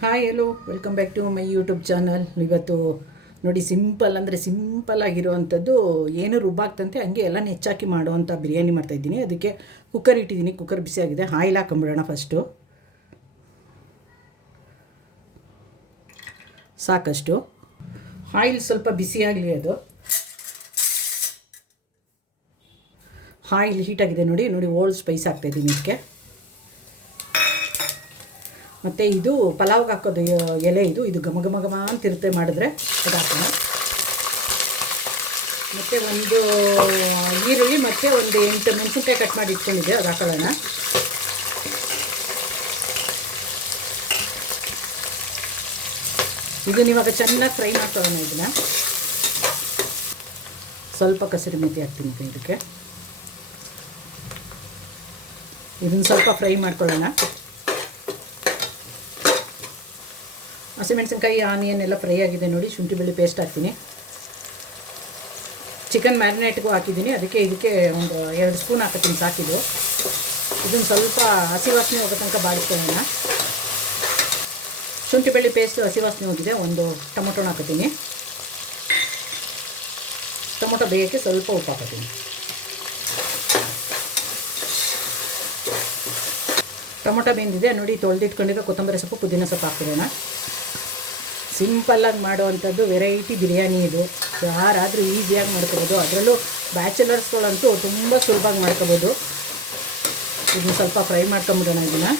Hi hello welcome back to my YouTube channel. ಇವತ್ತು ನೋಡಿ simple ಅಂದರೆ ಸಿಂಪಲ್ ಆಗಿರುವಂಥದ್ದು, ಏನು ರುಬ್ಬಾಗ್ತಂತೆ ಹಂಗೆ ಎಲ್ಲ ಹೆಚ್ಚಾಕಿ ಮಾಡುವಂಥ ಬಿರಿಯಾನಿ ಮಾಡ್ತಾಯಿದ್ದೀನಿ. ಅದಕ್ಕೆ ಕುಕ್ಕರ್ ಇಟ್ಟಿದ್ದೀನಿ, ಕುಕ್ಕರ್ ಬಿಸಿಯಾಗಿದೆ. ಆಯಿಲ್ ಹಾಕೊಂಬಿಡೋಣ ಫಸ್ಟು, ಸಾಕಷ್ಟು ಆಯಿಲ್ ಸ್ವಲ್ಪ ಬಿಸಿಯಾಗಲಿ. ಅದು ಆಯಿಲ್ ಹೀಟಾಗಿದೆ ನೋಡಿ ನೋಡಿ ಓಲ್ಡ್ ಸ್ಪೈಸ್ ಹಾಕ್ತಾಯಿದ್ದೀನಿ ಇದಕ್ಕೆ. ಮತ್ತು ಇದು ಪಲಾವ್ಗೆ ಹಾಕೋದು ಎಲೆ, ಇದು ಘಮ ಘಮ ಘಮ ಅಂತಿರುತ್ತೆ ಮಾಡಿದ್ರೆ, ಅದು ಹಾಕೋಣ. ಮತ್ತು ಒಂದು ಈರುಳ್ಳಿ ಮತ್ತು ಒಂದು 8 ಮೆಣಸಿನ್ಕಾಯಿ ಕಟ್ ಮಾಡಿ ಇಟ್ಕೊಂಡಿದ್ದೆ, ಅದು ಹಾಕೊಳ್ಳೋಣ. ಇದನ್ನ ಇವಾಗ ಚೆನ್ನಾಗಿ ಫ್ರೈ ಮಾಡ್ಕೊಳ್ಳೋಣ. ಇದನ್ನು ಸ್ವಲ್ಪ ಕಸೂರಿ ಮೆಥಿ ಹಾಕ್ತೀನಿ ಇದಕ್ಕೆ. ಇದನ್ನು ಸ್ವಲ್ಪ ಫ್ರೈ ಮಾಡ್ಕೊಳ್ಳೋಣ. ಹಸಿಮೆಣಸಿನ್ಕಾಯಿ, ಆನಿಯನ್ ಎಲ್ಲ ಫ್ರೈ ಆಗಿದೆ ನೋಡಿ. ಶುಂಠಿ ಬೆಳ್ಳುಳ್ಳಿ ಪೇಸ್ಟ್ ಹಾಕ್ತೀನಿ. ಚಿಕನ್ ಮ್ಯಾರಿನೇಟ್ಗೂ ಹಾಕಿದ್ದೀನಿ, ಇದಕ್ಕೆ ಒಂದು 2 ಸ್ಪೂನ್ ಹಾಕತ್ತೀನಿ ಸಾಕಿದ್ದು. ಇದನ್ನು ಸ್ವಲ್ಪ ಹಸಿ ವಾಸನೆ ಹೋಗೋ ತನಕ ಬಾಡಿಸ್ಕೊಳ್ಳೋಣ. ಶುಂಠಿ ಬೆಳ್ಳುಳ್ಳಿ ಪೇಸ್ಟ್ ಹಸಿ ವಾಸನೆ ಹೋಗಿದೆ. ಒಂದು ಟೊಮೊಟೊನ ಹಾಕತ್ತೀನಿ. ಟೊಮೊಟೊ ಬೇಯೋಕ್ಕೆ ಸ್ವಲ್ಪ ಉಪ್ಪು ಹಾಕತ್ತೀನಿ. ಟೊಮೊಟೊ ಬೆಂದಿದೆ ನೋಡಿ. ತೊಳೆದಿಟ್ಕೊಂಡಿರೋ ಕೊತ್ತಂಬರಿ ಸೊಪ್ಪು, ಪುದೀನ ಸೊಪ್ಪು ಹಾಕ್ತಿರೋಣ. ಸಿಂಪಲ್ಲಾಗಿ ಮಾಡುವಂಥದ್ದು ವೆರೈಟಿ ಬಿರಿಯಾನಿ ಇದು. ಯಾರಾದರೂ ಈಸಿಯಾಗಿ ಮಾಡ್ಕೋಬೋದು. ಅದರಲ್ಲೂ ಬ್ಯಾಚುಲರ್ಸ್ಗಳಂತೂ ತುಂಬ ಸುಲಭವಾಗಿ ಮಾಡ್ಕೋಬೋದು. ಇದನ್ನು ಸ್ವಲ್ಪ ಫ್ರೈ ಮಾಡ್ಕೊಂಬಿಡೋಣ. ಇದನ್ನು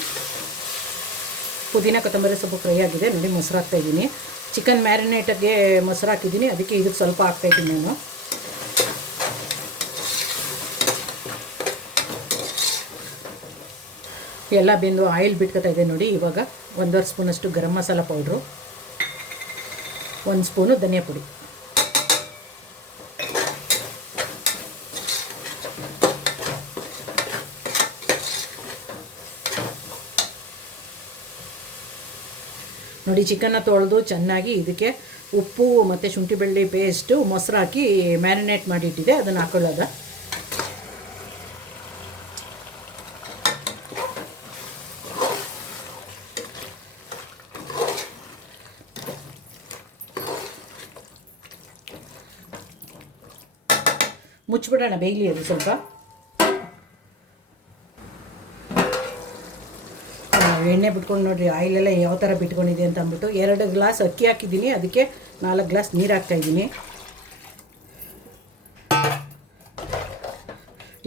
ಪುದೀನ ಕೊತ್ತಂಬರಿ ಸೊಪ್ಪು ಫ್ರೈ ಆಗಿದೆ ನೋಡಿ. ಮೊಸರು ಹಾಕ್ತಾಯಿದ್ದೀನಿ. ಚಿಕನ್ ಮ್ಯಾರಿನೇಟಿಗೆ ಮೊಸರು ಹಾಕಿದ್ದೀನಿ, ಅದಕ್ಕೆ ಇದಕ್ಕೆ ಸ್ವಲ್ಪ ಹಾಕ್ತಾಯಿದ್ದೀನಿ ನಾನು. ಎಲ್ಲ ಬೆಂದು ಆಯಿಲ್ ಬಿಟ್ಕೊತಾ ಇದೆ ನೋಡಿ. ಇವಾಗ 1.5 ಸ್ಪೂನಷ್ಟು ಗರಂ ಮಸಾಲ ಪೌಡ್ರು, 1 ಸ್ಪೂನು ಧನಿಯಾ ಪುಡಿ, ನೋಡಿ. ಚಿಕನ್ನ ತೊಳೆದು ಚೆನ್ನಾಗಿ ಇದಕ್ಕೆ ಉಪ್ಪು ಮತ್ತು ಶುಂಠಿ ಬೆಳ್ಳುಳ್ಳಿ ಪೇಸ್ಟು, ಮೊಸರು ಹಾಕಿ ಮ್ಯಾರಿನೇಟ್ ಮಾಡಿಟ್ಟಿದೆ, ಅದನ್ನು ಹಾಕೊಳ್ಳೋದ. ಮುಚ್ಚಿಬಿಡೋಣ, ಬೇಯಲಿ ಅದು ಸ್ವಲ್ಪ. ಎಣ್ಣೆ ಬಿಟ್ಕೊಂಡು ನೋಡಿರಿ, ಆಯಿಲೆಲ್ಲ ಯಾವ ಥರ ಬಿಟ್ಕೊಂಡಿದೆ ಅಂತ ಅಂದ್ಬಿಟ್ಟು. 2 ಗ್ಲಾಸ್ ಅಕ್ಕಿ ಹಾಕಿದ್ದೀನಿ, ಅದಕ್ಕೆ 4 ಗ್ಲಾಸ್ ನೀರು ಹಾಕ್ತಾಯಿದ್ದೀನಿ.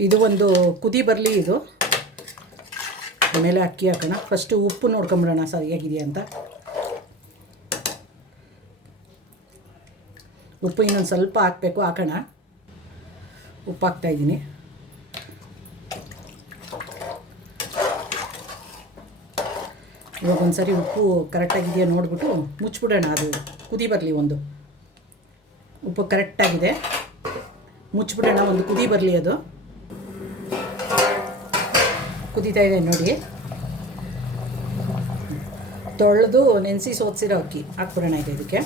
ಇದು ಒಂದು ಕುದಿ ಬರಲಿ. ಇದು ಆಮೇಲೆ ಅಕ್ಕಿ ಹಾಕೋಣ. ಫಸ್ಟು ಉಪ್ಪು ನೋಡ್ಕೊಂಬಿಡೋಣ ಸರಿಯಾಗಿದೆಯಾ ಅಂತ. ಉಪ್ಪು ಇನ್ನೊಂದು ಸ್ವಲ್ಪ ಹಾಕಬೇಕು, ಹಾಕೋಣ. ಉಪ್ಪು ಹಾಕ್ತಾಯಿದ್ದೀನಿ. ಇವಾಗ ಒಂದು ಸರಿ ಉಪ್ಪು ಕರೆಕ್ಟಾಗಿದೆಯಾ ನೋಡಿಬಿಟ್ಟು ಮುಚ್ಚಿಬಿಡೋಣ. ಅದು ಕುದಿ ಬರಲಿ. ಒಂದು ಉಪ್ಪು ಕರೆಕ್ಟಾಗಿದೆ, ಮುಚ್ಚಿಬಿಡೋಣ. ಒಂದು ಕುದಿ ಬರಲಿ. ಅದು ಕುದೀತಾ ಇದೆ ನೋಡಿ. ತೊಳೆದು ನೆನೆಸಿ ಸೋದಿಸಿರೋ ಅಕ್ಕಿ ಹಾಕ್ಬಿಡೋಣ ಇದೆ ಇದಕ್ಕೆ.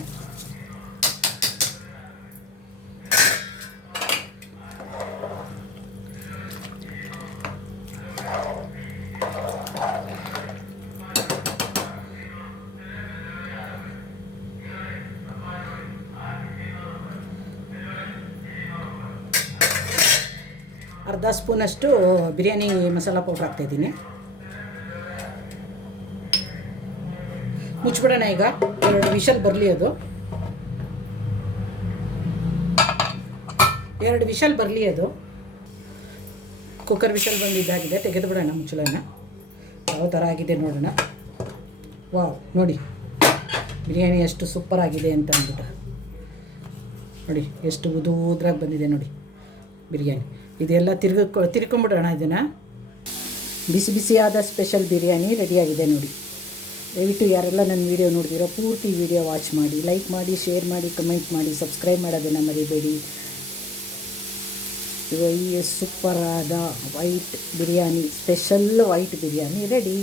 ಅರ್ಧ ಸ್ಪೂನಷ್ಟು ಬಿರಿಯಾನಿ ಮಸಾಲ ಪೌಡ್ರ್ ಹಾಕ್ತಾಯಿದ್ದೀನಿ. ಮುಚ್ಚಿಬಿಡೋಣ. ಈಗ 2 ವಿಷಲ್ ಬರಲಿ. ಅದು 2 ವಿಷಲ್ ಬರಲಿ. ಅದು ಕುಕ್ಕರ್ ವಿಷಲ್ ಬಂದಿದ್ದಾಗಿದೆ. ತೆಗೆದು ಬಿಡೋಣ ಮುಚ್ಚಳನ. ಯಾವ ಥರ ಆಗಿದೆ ನೋಡೋಣ. ವಾವ್, ನೋಡಿ ಬಿರಿಯಾನಿ ಎಷ್ಟು ಸೂಪರ್ ಆಗಿದೆ ಅಂತ ಅಂದ್ಬಿಟ್ಟು. ನೋಡಿ ಎಷ್ಟು ಉದುದ್ರಾಗಿ ಬಂದಿದೆ ನೋಡಿ ಬಿರಿಯಾನಿ. ಇದೆಲ್ಲ ತಿರ್ಕೊಂಬಿಡೋಣ. ಇದನ್ನು ಬಿಸಿ ಬಿಸಿಯಾದ ಸ್ಪೆಷಲ್ ಬಿರಿಯಾನಿ ರೆಡಿಯಾಗಿದೆ ನೋಡಿ. ದಯವಿಟ್ಟು ಯಾರೆಲ್ಲ ನನ್ನ ವೀಡಿಯೋ ನೋಡ್ತಿರೋ ಪೂರ್ತಿ ವೀಡಿಯೋ ವಾಚ್ ಮಾಡಿ, ಲೈಕ್ ಮಾಡಿ, ಶೇರ್ ಮಾಡಿ, ಕಮೆಂಟ್ ಮಾಡಿ, ಸಬ್ಸ್ಕ್ರೈಬ್ ಮಾಡೋದನ್ನು ಮರಿಬೇಡಿ. ಈ ಸೂಪರಾದ white biryani, special white biryani ready.